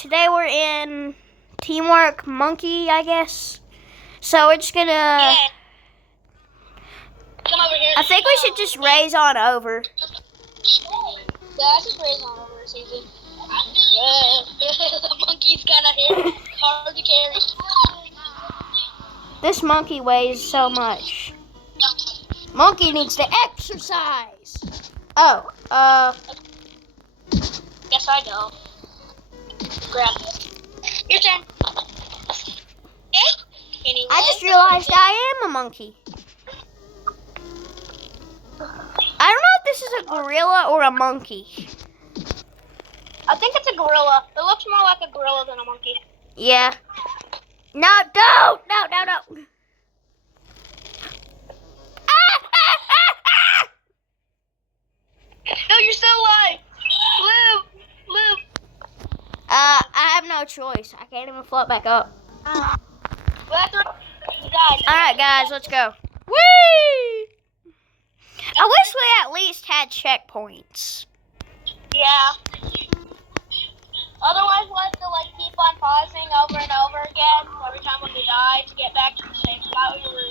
today we're in teamwork monkey, I guess. So we're just gonna. Yeah. Come over here. I think we should just raise on over. Yeah, let's just raise on over. It's easy. The monkey's kind of hard to carry. This monkey weighs so much. Monkey needs to exercise. Oh, Guess I know. Grab it. Your turn. Okay. Anyway, I just realized I am a monkey. I don't know if this is a gorilla or a monkey. I think it's a gorilla. It looks more like a gorilla than a monkey. Yeah. No, don't! No. No, you're still alive. Live. I have no choice. I can't even float back up. You died. Alright, guys, let's go. Whee! I wish we at least had checkpoints. Yeah. Otherwise, we'll have to keep on pausing over and over again every time when we die to get back to the same spot we were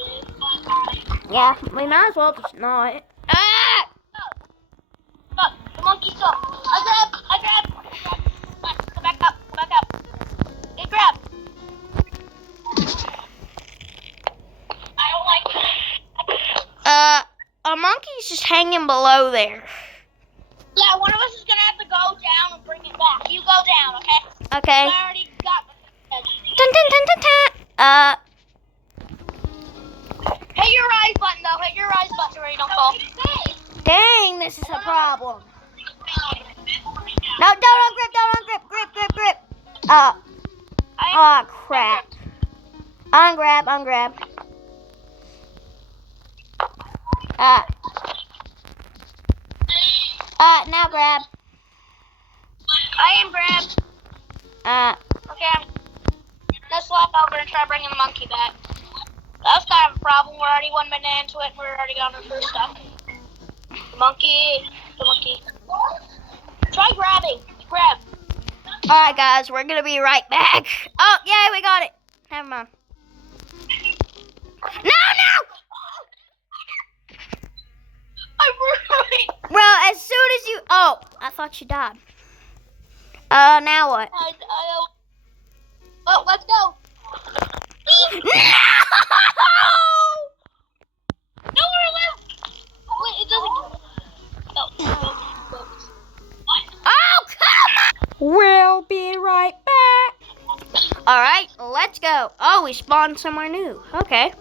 in. Yeah, we might as well just not. Ah! Stop. The monkey stop. I grab. Come back up. Get grab. I don't like A monkey's just hanging below there. Yeah, one of us is gonna have to go down and bring it back. You go down, okay? Okay. I already got the edge. Dun. Hit your rise button though. Hit your rise button or you don't fall. Dang, this is a problem. No, don't grip. Oh, crap. Ungrab. Now grab. I am grabbed. Okay, let's walk over and try bringing the monkey back. That was kind of a problem. We're already 1 minute into it and we're already on our first stop. The monkey. Try grabbing. Grab. Alright, guys, we're gonna be right back. Oh, yeah, we got it. Never mind. No! Well, as soon as you... Oh, I thought you died. Now what? Oh, let's go. No! Nowhere left. Wait, it doesn't... No. Oh, come on! We'll be right back. Alright, let's go. Oh, we spawned somewhere new. Okay.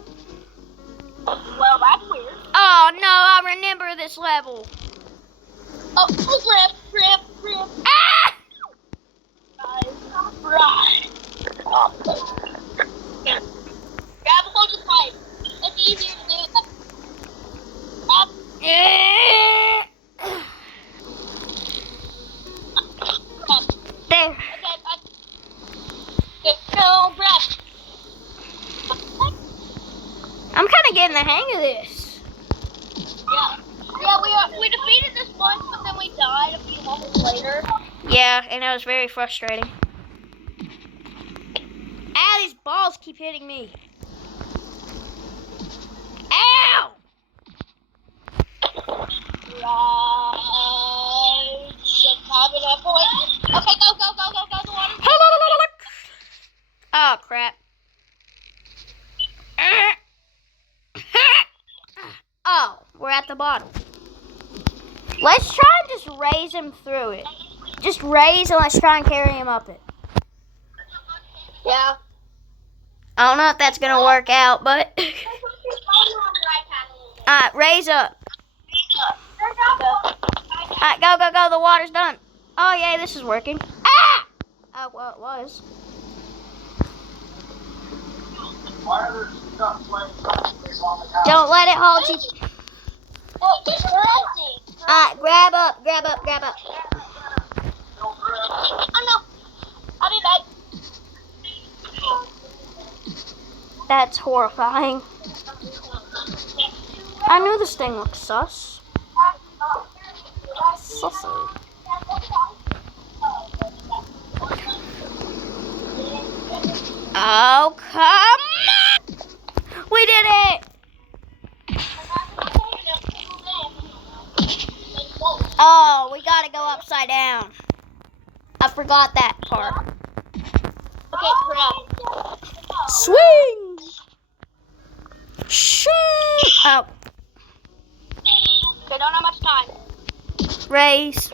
Well, that's weird. Oh, no, I remember this level. Oh, grab. Ah! Right. Yeah. Grab a hold of the pipe. It's easier to do that. There. Okay, no, grab. I'm kind of getting the hang of this. Yeah, we defeated this once, but then we died a few moments later. Yeah, and it was very frustrating. Ow, these balls keep hitting me. Ow! Right. Okay, go. The water. Oh, crap. Oh, we're at the bottom. Let's try and just raise him through it. Just raise and let's try and carry him up it. Yeah. I don't know if that's going to work out, but... Alright, raise up. Alright, go. The water's done. Oh, yay, this is working. Ah! Oh, well, it was. Don't let it hold you. Alright, grab up. Oh, no. I'll be back. That's horrifying. I knew this thing looked sus. Sussy. Oh, come on! We did it! Oh, we gotta go upside down. I forgot that part. Okay, grab. Swing! Shoot! Oh, Okay, don't have much time. raise.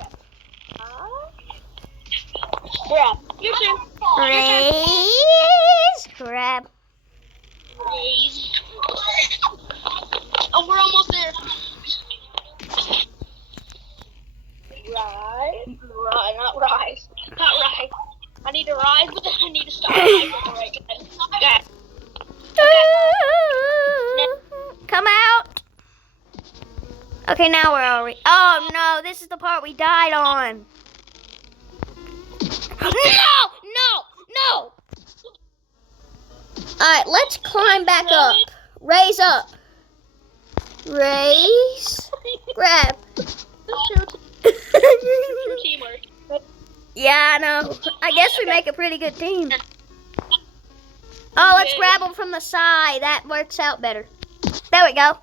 Grab. Your turn. Raise. Grab. Raise. Oh, we're almost there. Rise, not rise. Not rise. I need to rise, but then I need to stop rising right then. Okay. Come out. Okay, now where are we? Oh no, this is the part we died on. No! Alright, let's climb back up. Raise up. Raise. Grab. Teamwork. Yeah, I know. I guess we make a pretty good team. Oh, let's grab them from the side. That works out better. There we go.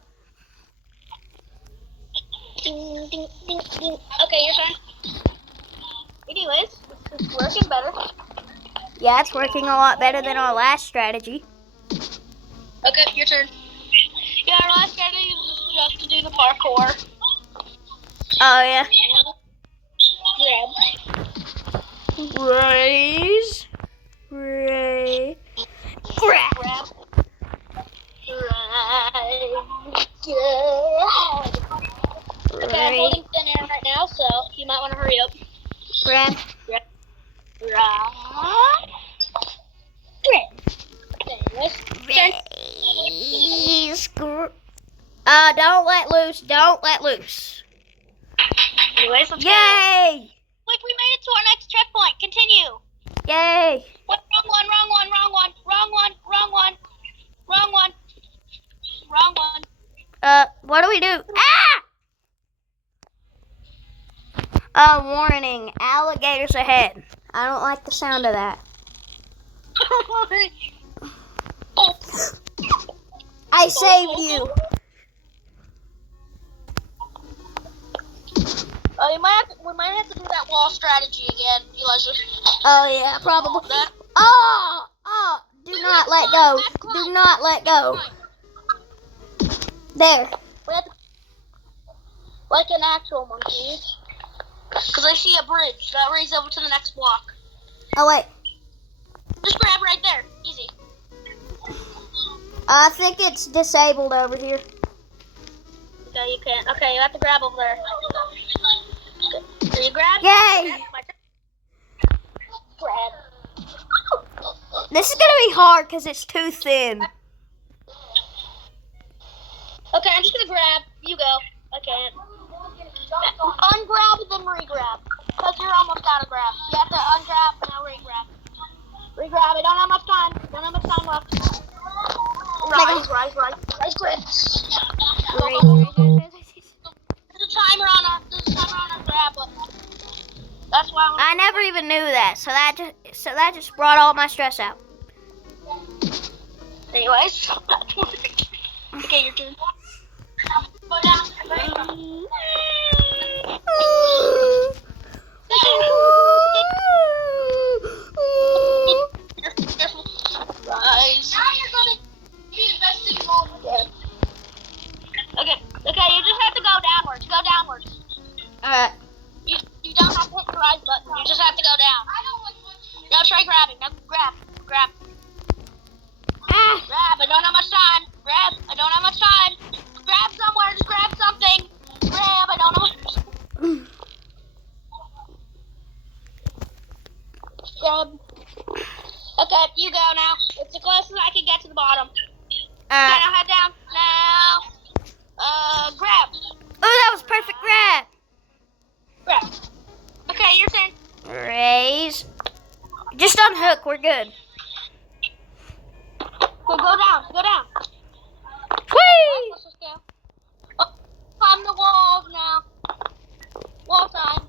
Ding, ding, ding, ding. Okay, your turn. Anyways, it's working better. Yeah, it's working a lot better than our last strategy. Okay, your turn. Yeah, our last strategy was just to do the parkour. Oh, yeah. Grab. Raise. Raise. Grab. Grab. Okay, I'm holding thin air right now, so you might want to hurry up. Grab. Grab. Raise. Don't let loose. Don't let loose. Anyways, let's go. Yay! Look, we made it to our next checkpoint. Continue. Yay! What? Wrong one. What do we do? Warning. Alligators ahead. I don't like the sound of that. I saved you. We might have to do that wall strategy again, Elijah. Oh, yeah, probably. Oh, do not let go. Do not let go. There. We have to, like an actual monkey. Because I see a bridge that leads over to the next block. Oh, wait. Just grab right there. Easy. I think it's disabled over here. Okay, you can't. Okay, you have to grab over there. So you grab? Yay! Grab. This is going to be hard because it's too thin. Okay, I'm just going to grab. You go. I can't. Ungrab and then re-grab. Because you're almost out of grab. You have to ungrab and now re-grab. Re-grab. I don't have much time. Left. Rise, grab. There's a timer on our grab button. That's why I never even knew that, so that just brought all my stress out. Anyways. Okay, your turn. Go down. Rise. Now you're gonna be investing more with it. Okay, you just have to go downwards. Alright. You don't have to hit the rise button. You just have to go down. Now try grabbing. Now grab. Grab. I don't have much time. Grab. I don't have much time. Grab somewhere. Just grab something. Grab. I don't have much time. Grab. Okay, you go now. It's the closest I can get to the bottom. Okay, now head down. Now. Grab. Oh, that was perfect grab. Grab. Okay, your turn. Raise. Just unhook. We're good. Go down. Whee! Let's just go. Oh, climb the walls now. Wall time.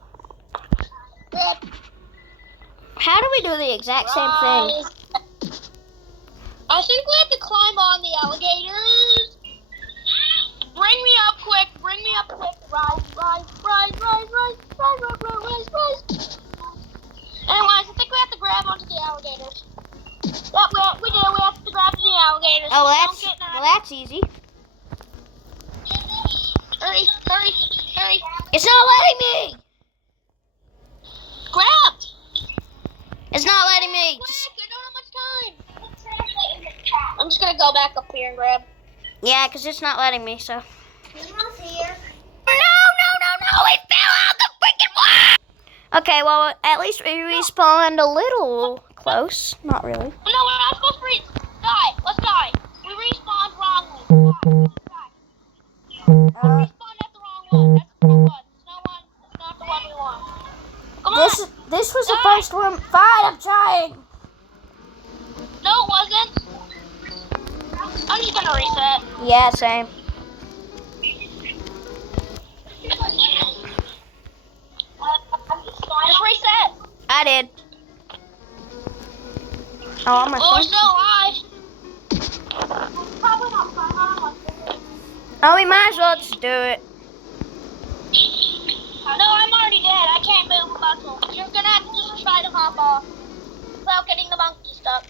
Grab. How do we do the exact same thing? I think we have to climb on the alligators. Bring me up quick. Bring me up quick. Rise, rise, rise, rise, rise, rise, rise, rise, rise, rise. Anyways, I think we have to grab onto the alligators. Yep, we do. We have to grab the alligators. Oh, Don't that's easy. Hurry, hurry, hurry. It's not letting me. Grab. It's not letting me. Quick, I don't have much time. I'm just gonna go back up here and grab. Yeah, because it's not letting me, so. Here. No, we fell out the freaking wall! Okay, well, at least we respawned a little close. Not really. No, we're not supposed to die. Let's die. We respawned wrongly. Die. We respawned at the wrong one. That's the wrong one. It's not the one we want. Come on. This was the first one. Fine, I'm trying. No, it wasn't. I'm just gonna reset. Yeah, same. Just reset. I did. Oh, I'm Well, we're still alive. Oh, we might as well just do it. No, I'm already dead. I can't move a muscle. You're gonna have to just try to hop off without getting the monkey stuck.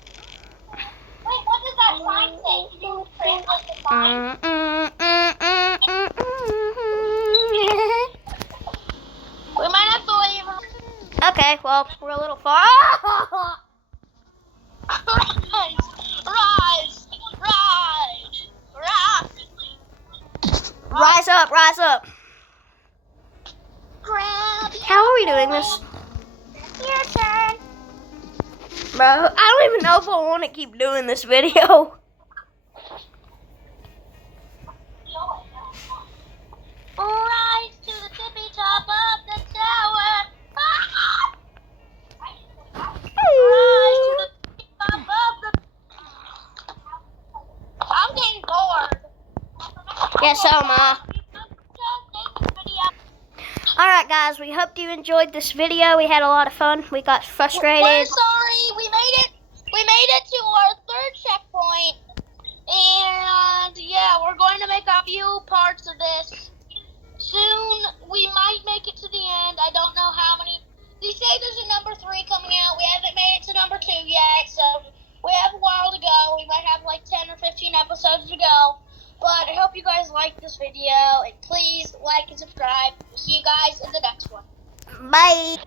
Wait, what does that sign say? Can you translate the sign? We might have to leave. Okay, well, we're a little far. Rise! Rise! Rise! Rise! Rise up, rise up. Grab. How are we doing this? Your turn. Bro, I don't even know if I want to keep doing this video. Rise to the tippy top of the tower. Rise to the tippy top of the. I'm getting bored. Yes, so am I. Alright guys, we hope you enjoyed this video. We had a lot of fun. We got frustrated. We're sorry. We made it to our third checkpoint. And yeah, we're going to make a few parts of this. Soon we might make it to the end. I don't know how many. They say there's a number 3 coming out. We haven't made it to number 2 yet, so we have a while to go. We might have like 10 or 15 episodes to go. But I hope you guys liked this video, and please like and subscribe. See you guys in the next one. Bye.